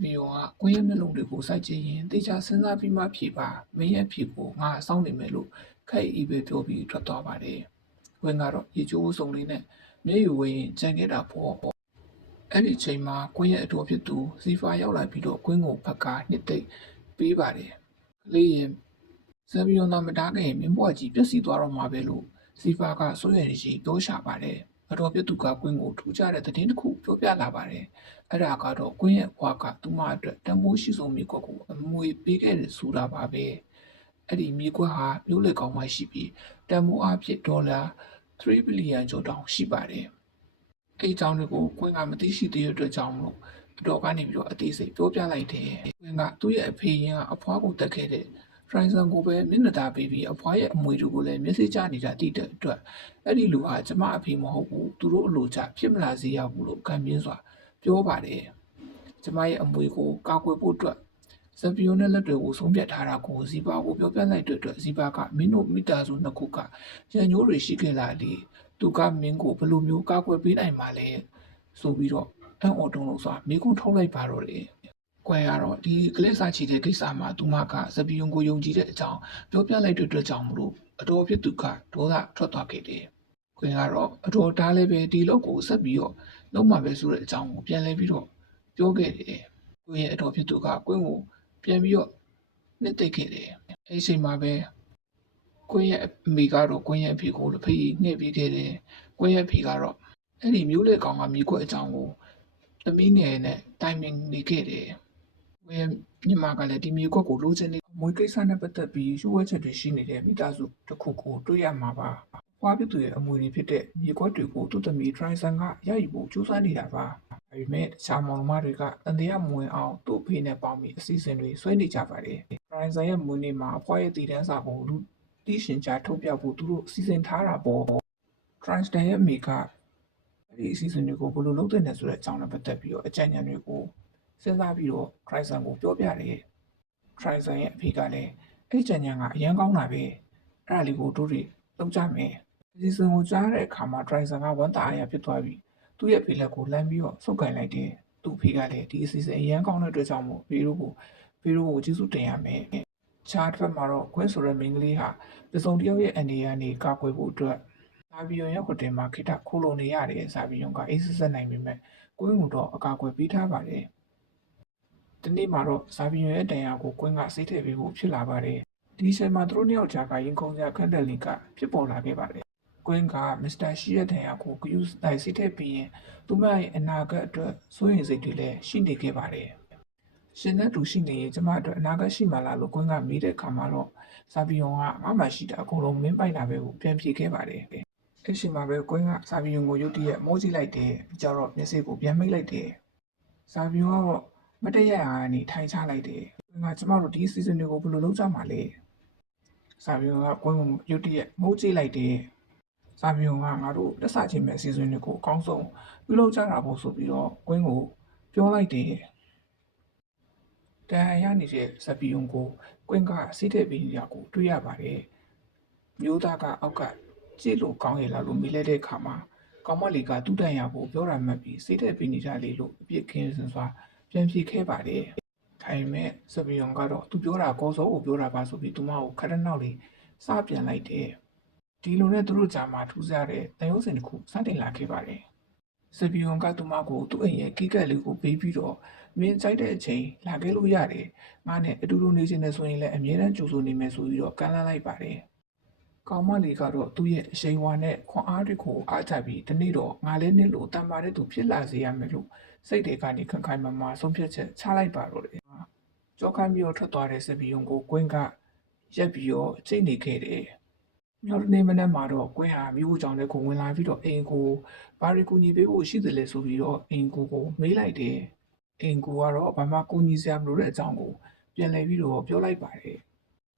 ပြီးတော့ကွင်းရဲ့မျက်လုံးတွေကိုစိုက်ကြည့်ရင်တေချာစဉ်းစားပြီးမှဖြေပါမင်းရဲ့ဖြေကိုငါစောင့်နေမယ်လို့ခိုက်ဤပဲပြောပြီးထွက်သွားပါတယ်ကွင်းကတော့ရေချိုးစုံလေးနဲ့မျက်ရည်ဝင်းကြံခဲ့တာပေါ့အဲ့ဒီချိန်မှာကွင်းရဲ့အတော်ဖြစ်သူစီဖာရောက်လာပြီးတော့ကွင်းကိုဖက်ကနှစ်သိမ့်ပေးပါတယ်ကလေးရဲ့ဆယ်ဗီယွန်သာမတားခဲ့ရင်မင်းဘွားကြီးပြည့်စည်သွားတော့မှာပဲလို့စီဖာကစိုးရိမ်နေကြီးပြောရှာပါတယ်အတော်ပြသူကကွင်းကိုထူးခြားတဲ့သတင်းတစ်ခုပြောပြလာပါတယ်။အဲ့ဒါကတော့ကွင်းရဲ့ဘွားကသူမအတွက်တန်ဖိုးရှိဆုံးမြေကွက်ကိုအမွေပေးခဲ့တယ်ဆိုတာပါပဲ။အဲ့ဒီမြေကွက်ဟာမြို့လေကောင်မှရှိပြီးတန်ဖိုးအဖြစ်ဒေါ်လာ3 ဘီလီယံကျော်တောင်ရှိပါတယ်။အဲ့ဒီအကြောင်းတွေကိုကွင်းကမသိရှိသေးတဲ့အတွက်ကြောင့်မလို့အတော်ကနေပြီးတော့အသေးစိတ်ပြောပြလိုက်တယ်။ကွင်းကသူ့ရဲ့အဖေရင်ကအဖွားကိုတက်ခဲ့တဲ့ဖရိုင်ဆန်ကိုပဲမျက်နှာသာပေးပြီးအဖွားရဲ့အမွေတွေကိုလည်းမျက်စိကျနေတာတိတဲ့အတွက်အဲ့ဒီလူဟာကျမအဖေမဟုတ်ဘူးသူတို့အလိုချဖြစ်မလာစေရဘူးလို့ခံပြင်းစွာပြောပါတယ်ကျမရဲ့အမွေကိုကာကွယ်ဖို့အတွက်ဇပီယိုနဲ့လက်တွေကိုဆုံးဖြတ်ထားတာကိုဇီပါကိုပြောပြလိုက်တဲ့အတွက်ဇီပါကမင်းတို့မိသားစုနှစ်ခုကရန်ညိုးတွေရှိခဲ့လာလေသူကမင်းကိုဘယ်လိုမျိုးကာကွယ်ပေးနိုင်မှာလဲဆိုပြီးတော့အံ့ဩတုန်လို့ဆိုတာမိကုန်းထုတ်လိုက်ပါတော့တယ်ကွယ်ကတော့ဒီကလေးစားချီတဲ့ကိစ္စမှာသူမကဇပီယုံကိုယုံကြည်တဲ့အကြောင်းပြောပြလိုက်တဲ့အတွက်ကြောင့်မလို့အတော်ဖြစ်သူကဒေါသထွက်သွားခဲ့တယ်။ကွယ်ကတော့အတော်တားလည်းပဲဒီလောက်ကိုဆက်ပြီးတော့လုံးမှာပဲဆိုတဲ့အကြောင်းကိုပြန်လဲပြီးတော့ပြောခဲ့တယ်။ကွယ်ရဲ့အတော်ဖြစ်သူကကွင်းကိုပြန်ပြီးတော့နှစ်သိမ့်ခဲ့တယ်။အဲဒီအချိန်မှာပဲကွင်းရဲ့အမိကတော့ကွင်းရဲ့အဖေကိုလက်ဖေးနှိပ်ပေးခဲ့တယ်။ကွင်းရဲ့အဖေကတော့အဲ့ဒီမျိုးလေကောင်ကမိခွက်အကြောင်းကိုသမီးငယ်နဲ့တိုင်ပင်နေခဲ့တယ်။ဝဲညီမကလည်းဒီမြေကွက်ကိုလိုချင်နေမွေးကိစ္စနဲ့ပတ်သက်ပြီးရွှေဝဲချက်တွေရှိနေတဲ့မိသားစုတစ်ခုကိုတွေ့ရမှာပါ။ဖွားပြသူရဲ့အမွေတွေဖြစ်တဲ့မြေကွက်တွေကိုသူ့သမီးထရိုင်ဆန်ကရယူဖို့ကြိုးစားနေတာပါ။ဒါပေမဲ့တခြားမောင်နှမတွေကတန်တရားမဝင်အောင်သူ့အဖေနဲ့ပေါင်းပြီးအစီအစဉ်တွေဆွဲနေကြပါတယ်။ထရိုင်ဆန်ရဲ့မွေးနေ့မှာဖွားရဲ့တည်တန်းစာကိုလူသိရှင်ကြားထုတ်ပြဖို့သူတို့စီစဉ်ထားတာပေါ့။ထရိုင်ဆန်ရဲ့မိကဒီအစီအစဉ်တွေကိုဘယ်လိုလုပ်တဲ့လဲဆိုတဲ့အကြောင်းနဲ့ပတ်သက်ပြီးတော့အကြံဉာဏ်တွေကိုစဉ်းစားပြီးတော့ Tryson ကိုပြောပြတယ်။ Tryson ရဲ့အဖေကလည်းအဲ့ကြံဉာဏ်ကအရန်ကောင်းတာပဲ။အဲ့ဒါလေးကိုတို့တွေလုပ်ကြမယ်။အစီအစဉ်ကိုကြားတဲ့အခါမှာ Tryson ကဝမ်းသာအားရဖြစ်သွားပြီးသူ့ရဲ့ဖေလက်ကိုလမ်းပြီးတော့ဆုပ်ကိုင်လိုက်တယ်။သူ့ဖေကလည်းဒီအစီအစဉ်အရန်ကောင်းတဲ့အတွက်ကြောင့်မို့ဖေတို့ကိုကျေးဇူးတင်ရမယ်။ချားတစ်ဖက်မှာတော့ကွင်းဆိုတဲ့မိန်းကလေးဟာပစုံတယောက်ရဲ့အနေအနဲ့ကာကွယ်ဖို့အတွက်စာဗီယုံရဲ့ဟိုတယ်မှာခိတခိုးလုံနေရတယ်စာဗီယုံကအေးစစ်ဆက်နိုင်ပေမဲ့ကွင်းကတော့အကာအကွယ်ပေးထားပါတယ်ဒီနေ့မှာတော့စာဗီယုံရဲ့တန်ရာကိုကွင်းကစိတ်ထည့်ပေးဖို့ဖြစ်လာပါတယ်ဒီချိန်မှာသူတို့နှစ်ယောက်ကြားကရင်ခုန်စရာခက်တဲ့လီကဖြစ်ပေါ်လာခဲ့ပါတယ်ကွင်းကမစ္စတာရှီရဲ့တန်ရာကိုဂယူးနိုင်စိတ်ထည့်ပြီးရင်သူမရဲ့အနာဂတ်အတွက်စိုးရိမ်စိတ်တွေလည်းရှိနေခဲ့ပါတယ်ရှင်နဲ့တူရှိနေရင်ကျမအတွက်အနာဂတ်ရှိမှလားလို့ကွင်းကမေးတဲ့အခါမှာတော့စာဗီယုံကငါမှရှိတာအကုန်လုံးမင်းပိုက်လာပဲကိုပြန်ပြေခဲ့ပါတယ်အဲ့ရှိမှာပဲကွင်းကစာဗီယုံကိုရုတ်တရက်မိုးကြည့်လိုက်တယ်ပြီးကြတော့မျက်စိကိုပြန်မိတ်လိုက်တယ်စာဗီယုံကတော့မတည့်ရကနေထိုင်ချလိုက်တယ်ကွင်းကကျမတို့ဒီစီဇန်တွေကိုဘယ်လိုလုပ်ကြမှာလဲစာဗီယုံကကွင်းကိုရုတ်တရက်မိုးကြည့်လိုက်တယ်စာဗီယုံကငါတို့လက်ဆချင်းမဲ့စီဇန်တွေကိုအကောင်းဆုံးပြုလုပ်ကြတာဖို့ဆိုပြီးတော့ကွင်းကိုပြောလိုက်တယ်တန်ရနေတဲ့စာဗီယုံကိုကွင်းကစိတ်ထည့်ပြီးနေတာကိုတွေ့ရပါတယ်မျိုးသားကအောက်ကကြည့်လို့ကောင်းရလားလို့မေးလိုက်တဲ့အခါမှာကောင်မလေးကသူ့တန်ရာကိုပြောတာမှတ်ပြီးစိတ်ထည့်ပြီးနေတာလေလို့အပြစ်ကင်းစင်စွာပြန်ပြေခဲ့ပါတယ်။ဒါပေမဲ့စပီယွန်ကတော့သူပြောတာကောစောကိုပြောတာပါဆိုပြီးသူမကိုခရနောက်လေးစပြန်လိုက်တယ်။ဒီလိုနဲ့သူတို့ကြားမှာထူးခြားတဲ့တန်ရုံးစင်တစ်ခုစတင်လာခဲ့ပါတယ်။စပီယွန်ကသူမကိုသူ့အိမ်ရဲ့ကီးကက်လေးကိုပေးပြီးတော့မင်းကြိုက်တဲ့အချိန်လာခဲ့လို့ရတယ်။ငါနဲ့အတူတူနေချင်တယ်ဆိုရင်လည်းအမြဲတမ်းကြိုဆိုနေမယ်ဆိုပြီးတော့ကမ်းလှမ်းလိုက်ပါတယ်။ကောင်မလေးကတော့သူ့ရဲ့အရှိန်ဝါနဲ့ခွန်အားတွေကိုအားချပြီးတနေ့တော့ငါလည်းနှစ်လို့တန်ပါတဲ့သူဖြစ်လာစေရမယ်လို့စိတ်တွေကနေခိုင်ခိုင်မာမာဆုံးဖြတ်ချက်ချလိုက်ပါတော့တယ်။ကြောက်ခမ်းပြီးတော့ထွက်သွားတဲ့စပီယုံကိုကွင်းကရက်ပြီးတော့ချိန်နေခဲ့တယ်။နောက်တစ်နေ့မနက်မှာတော့ကွင်းဟာမြို့ကြောင်တဲ့ကိုဝင်လာပြီးတော့အိမ်ကိုဘာရီကူညီပေးဖို့ရှိတယ်လဲဆိုပြီးတော့အိမ်ကိုမေးလိုက်တယ်။အိမ်ကိုကတော့ဘာမှကူညီစရာမလိုတဲ့အကြောင်းကိုပြန်လည်ပြီးတော့ပြောလိုက်ပါတယ်။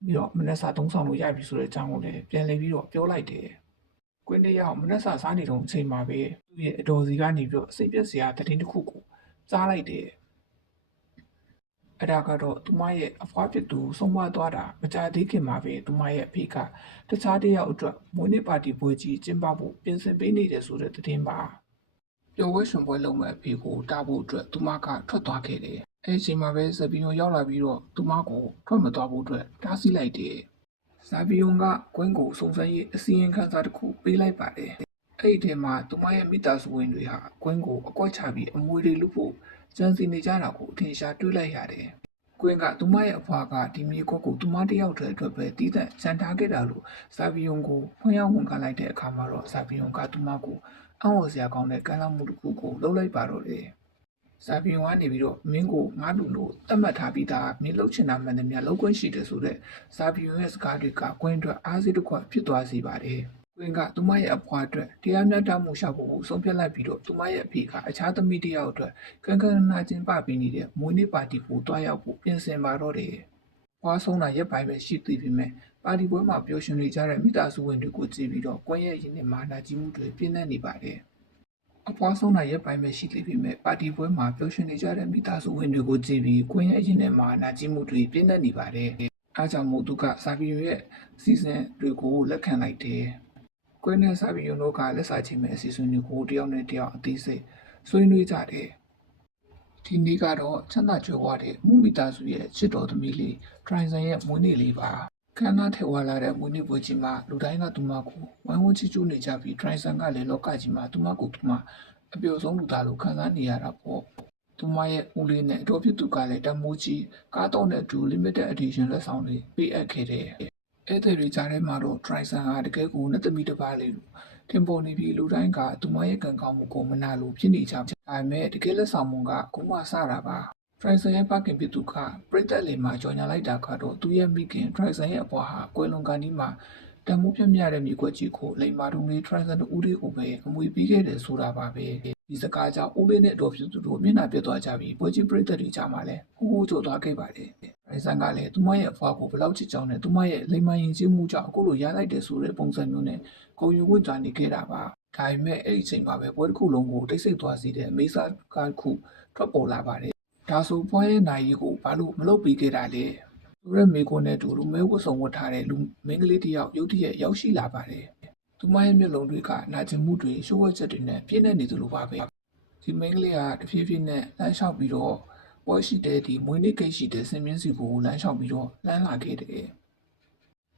ပြီးတော့မနက်စာသုံးဆောင်လို့ရပြီဆိုတဲ့အကြောင်းကိုလည်းပြန်လည်ပြီးတော့ပြောလိုက်တယ်။ကွင်းတယောက်မနက်စာစားနေတော့အချိန်မှာပဲသူ့ရဲ့အတော်စီကနေပြီးတော့စိတ်ပြက်စရာသတင်းတစ်ခုကိုကြားလိုက်တယ်။အဲ့ဒါကတော့သူမရဲ့အဖွားဖြစ်သူဆုံးမသွားတာမကြာသေးခင်မှာပဲသူမရဲ့အဖေကတခြားတယောက်အတွက်မွေးနေ့ပါတီပွဲကြီးကျင်းပဖို့ပြင်ဆင်ပေးနေတယ်ဆိုတဲ့သတင်းပါ။ပျော်ပွဲရှင်ပွဲလုပ်မဲ့အဖေကိုတားဖို့အတွက်သူမကထွက်သွားခဲ့တယ် အဲ့ဒီအချိန်မှာပဲဇပီယွန်ရောက်လာပြီးတော့သူမကိုထွက်မသွားဖို့အတွက်တားဆီးလိုက်တယ်ဇပီယွန်ကကွင်းကိုစုံစမ်းရေးအစီရင်ခံစာတစ်ခုပေးလိုက်ပါတယ်အဲ့ဒီထဲမှာသူမရဲ့မိသားစုဝင်တွေဟာကွင်းကိုအကွက်ချပြီးအမွေတွေလူဖို့ကြံစီနေကြတာကိုအထင်ရှားတွေ့လိုက်ရတယ်ကွင်းကသူမရဲ့အဖွားကဒီမြေကွက်ကိုသူမတယောက်တည်းအတွက်ပဲတည်တံ့စံထားခဲ့တာလို့ဇပီယွန်ကိုဖွင့်ရောက်ဝန်ခံလိုက်တဲ့အခါမှာတော့ဇပီယွန်ကသူမကိုအံ့ဩစရာကောင်းတဲ့ကမ်းလှမ်းမှုတစ်ခုကိုလုပ်လိုက်ပါတော့တယ်ဇာပီယွန်ကနေပြီးတော့မင်းကိုငါလူလို့သတ်မှတ်ထားပြီးသားမင်းလှုပ်ချင်တာမှန်တယ်များလှုပ်ခွင့်ရှိတယ်ဆိုတော့ဇာပီယွန်ရဲ့စကားတွေကကွင်းအတွက်အားစိတ်တစ်ခွဖြစ်သွားစေပါတယ်။ကွင်းကသူမရဲ့အဖွားအတွက်တရားမျှတမှုရှာဖို့ဆုံးဖြတ်လိုက်ပြီးတော့သူမရဲ့အဖေကအခြားသမီးတစ်ယောက်အတွက်ကန်းကန်းနာချင်းပပေးနေတဲ့မွေးနေ့ပါတီကိုတွားရောက်ဖို့ပြင်ဆင်ပါတော့တယ်။ဖွားဆုံးတာရက်ပိုင်းပဲရှိသေးပေမဲ့ပါတီပွဲမှာပျော်ရွှင်နေကြတဲ့မိသားစုဝင်တွေကိုကြည့်ပြီးတော့ကွင်းရဲ့ရင်းနှီးမာနာကြီးမှုတွေပြင်းထန်နေပါတယ်။အဖွားဆုံးတာရက်ပိုင်းပဲရှိသေးပေမဲ့ပါတီပွဲမှာပျော်ရွှင်နေကြတဲ့မိသားစုဝင်တွေကိုကြည့်ပြီးကွင်းရဲ့ရင်းနဲ့မှာနာကျင်မှုတွေပြင်းထန်နေပါတယ်။အားကြောင့်မို့သူကစာပီယွန်ရဲ့စီစဉ်တွေကိုလက်ခံလိုက်တယ်။ကွင်းနဲ့စာပီယွန်တို့ကလက်စာချင်းမဲ့အစီအစဉ်တွေကိုတယောက်နဲ့တယောက်အသေးစိတ်ဆွေးနွေးကြတယ်။ဒီနေ့ကတော့ချမ်းသာကြွယ်ဝတဲ့မှုမိသားစုရဲ့ချစ်တော်သမီးလေးထရိုင်ဆန်ရဲ့မွေးနေ့လေးပါ။ခန္ဓာထဲဝါလာတဲ့မွေးနေ့ပွဲကြီးမှာလူတိုင်းကသူမကိုဝိုင်းဝန်းချစ်ကျူးနေကြပြီးထရိုင်ဆန်ကလည်းလောကကြီးမှာသူမကိုသူမအပျော်ဆုံးလူသားလို့ခံစားနေရတာပေါ့သူမရဲ့ဦးလေးနဲ့အတော်ဖြစ်သူကလည်းတမိုးကြီးကားတော့နဲ့အတူ limited edition လက်ဆောင်တွေပေးအပ်ခဲ့တယ်ဧည့်သည်တွေကြားထဲမှာတော့ Tryson ဟာတကယ်ကိုနှစ်သမီးတစ်ပါးလေးလို့ထင်ပေါ်နေပြီးလူတိုင်းကသူမရဲ့ကံကောင်းမှုကိုမနာလို့ဖြစ်နေကြတယ်ဒါပေမဲ့တကယ်လက်ဆောင်မှုကခုမှစတာပါTryson ရဲ့ဖခင်ဖြစ်သူကပြိသက်လေမှာကြော်ညာလိုက်တာကတော့သူရဲ့မိခင် Tryson ရဲ့အပွားဟာကွယ်လွန်ကန်ဒီမှာတမိုးပြမြတဲ့မြေခွက်ကြီးကိုလိမ္မာတုံးလေး Tryson တို့ဦးလေးကိုပဲအမွေပေးခဲ့တယ်ဆိုတာပါပဲဒီစကားကြောင့်ဦးလေးနဲ့အတော်ဖြစ်သူတို့မျက်နှာပြတ်သွားကြပြီးပွဲကြီးပြိသက်တွေကြားမှာလည်းဟိုးဟိုးကြိုသွားခဲ့ပါတယ်Tryson ကလည်းသူမရဲ့အဖွားကိုဘယ်လောက်ချစ်ကြောင်းနဲ့သူမရဲ့လိမ္မာရင်ချင်းမှုကြောင့်အခုလိုရလိုက်တယ်ဆိုတဲ့ပုံစံမျိုးနဲ့ဂုဏ်ယူဝတ်ကြနေခဲ့တာပါဒါပေမဲ့အဲ့ဒီအချိန်မှာပဲပွဲတစ်ခုလုံးကိုတိတ်ဆိတ်သွားစေတဲ့အမေးစားကားတစ်ခုထွက်ပေါ်လာပါတယ်ဒါဆိုပွဲရဲ့နိုင်ရီကိုဘာလို့မလုပ်ပေးခဲ့တာလဲသူရဲ့မိကိုနဲ့တူလူမဲဝတ်ဆောင်ဝတ်ထားတဲ့လူမင်းကလေးတစ်ယောက်ရုတ်တရက်ရောက်ရှိလာပါတယ်သူမရဲ့မျက်လုံးတွေကနာကျင်မှုတွေရှိုးဝှက်ချက်တွေနဲ့ပြည့်နေနေသလိုပါပဲဒီမင်းကလေးကတဖြည်းဖြည်းနဲ့လမ်းလျှောက်ပြီးတော့ပွဲရှိတဲ့ဒီမွေးနေ့ကိတ်ရှိတဲ့ဆင်မြင့်စီကိုလမ်းလျှောက်ပြီးတော့လမ်းလာခဲ့တယ်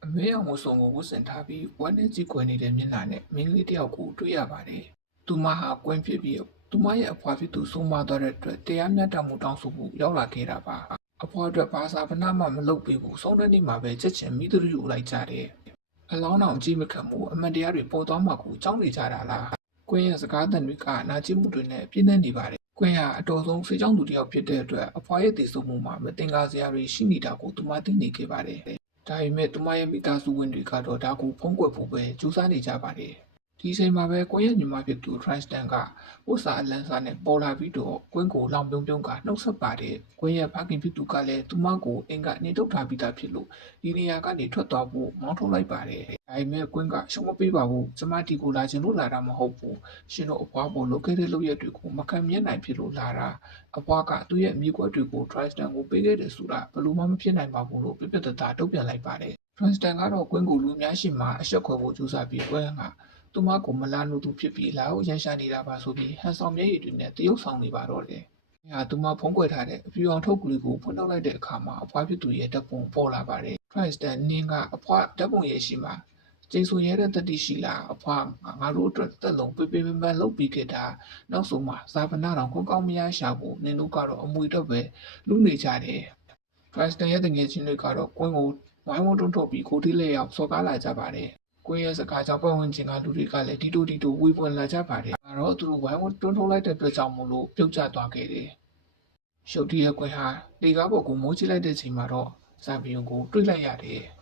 အမေအောင်မဆောင်ကိုဝတ်ဆင်ထားပြီးဝမ်းနဲ့ကြည့်ခွင်နေတဲ့မျက်နှာနဲ့မင်းကလေးတစ်ယောက်ကိုတွေ့ရပါတယ်သူမဟာကွင်းဖြစ်ပြီးသူမရဲ့အဖွားဖြစ်သူဆုံးမသွားတဲ့အတွက်တရားမျှတမှုတောင်းဆိုဖို့ရောက်လာခဲ့တာပါအဖွားအတွက်ဘာသာပနာမှမလုပ်ပေးဘူးဆုံးတဲ့နေ့မှာပဲချက်ချင်းမိသူတို့လိုက်ကြတယ်အလောင်းအောင်ကြည့်မခံမှုအမှန်တရားတွေပေါ်သွားမှကိုကြောက်နေကြတာလားကွင်းရဲ့စကားသံတွေကနာကျင်မှုတွေနဲ့ပြင်းထန်နေပါတယ်ကွင်းဟာအတော်ဆုံးစေချောင်းသူတစ်ယောက်ဖြစ်တဲ့အတွက်အဖွားရဲ့တည်ဆုံမှုမှာမတင်ကားစရာတွေရှိနေတာကိုသူမသိနေခဲ့ပါတယ်ဒါပေမဲ့သူမရဲ့မိသားစုဝင်တွေကတော့ဒါကိုဖုံးကွယ်ဖို့ပဲကြိုးစားနေကြပါတယ်ဒီအချိန်မှာပဲကွင်းရဲ့ညီမဖြစ်သူ Tristan ကဝတ်စာအလန်းစားနဲ့ပေါ်လာပြီးတော့ကွင်းကိုလောင်ပြုံးပြုံးကနှုတ်ဆက်ပါတယ်ကွင်းရဲ့ဖခင်ဖြစ်သူကလည်းသူမကိုအင်ကနေထုတ်ထားပြီးသားဖြစ်လို့ဒီနေရာကနေထွက်သွားဖို့မောင်းထုတ်လိုက်ပါတယ်ဒါပေမဲ့ကွင်းကရှုံးမပေးပါဘူးကျမတီကိုလာခြင်းလို့လာတာမဟုတ်ဘူးရှင်တို့အဖွားပေါ်လုပ်ခဲ့တဲ့လုပ်ရက်တွေကိုမခံမြင်နိုင်ဖြစ်လို့လာတာအဖွားကသူ့ရဲ့မိကွက်တွေကို Tristan ကိုပေးခဲ့တယ်ဆိုတာဘယ်လိုမှမဖြစ်နိုင်ပါဘူးလို့ပြပြတသားတုံ့ပြန်လိုက်ပါတယ် Tristan ကတော့ကွင်းကိုလူများရှိမှအဆက်ခွဲဖို့ကြိုးစားပြီးကွင်းကသူမကိုမလာလို့သူဖြစ်ပြီးလာကိုရန်ရှာနေတာပါဆိုပြီးဟန်ဆောင်မျက်ရည်တွေနဲ့တရုပ်ဆောင်နေပါတော့တယ်။ညာသူမဖုံးကွယ်ထားတဲ့အဖြူအောင်ထုတ်ကလေးကိုဖွင့်ထုတ်လိုက်တဲ့အခါမှာအဖွားဖြစ်သူရဲ့ဓာတ်ပုံပေါ်လာပါတယ်။ Tristan နင်းကအဖွားဓာတ်ပုံရဲ့ရှိမှာကျိန်ဆိုရဲတဲ့တတိရှိလားအဖွားငါတို့အတွက်သက်လုံးပေးပေးမလုပ်ပြီးခဲ့တာနောက်ဆုံးမှာဇာပနာတော်ကိုကောင်းမရရှာဖို့နင်တို့ကတော့အမွေတော့ပဲလူနေကြတယ်။ Tristan ရဲ့တငယ်ချင်းတွေကတော့ကွင်းကိုဝိုင်းဝန်းတွန်းထုတ်ပြီးကိုတီးလက်ရောက်စော်ကားလာကြပါတယ်။ကွင်းရဲ့စကားကြောင့်ပတ်ဝန်းကျင်ကလူတွေကလည်းဒီတိုဝေပွန်လာကြပါတယ်။ဒါတော့သူတို့ဝိုင်းဝန်းတွန်းထုတ်လိုက်တဲ့အတွက်ကြောင့်မို့လို့ပြုတ်ကျသွားခဲ့တယ်။ရှုပ်တီရဲ့ကွင်းဟာလေကားပေါ်ကိုမိုးချိလိုက်တဲ့ချိန်မှာတော့ဇာပီယွန်ကိုတွေးလိုက်ရတယ်။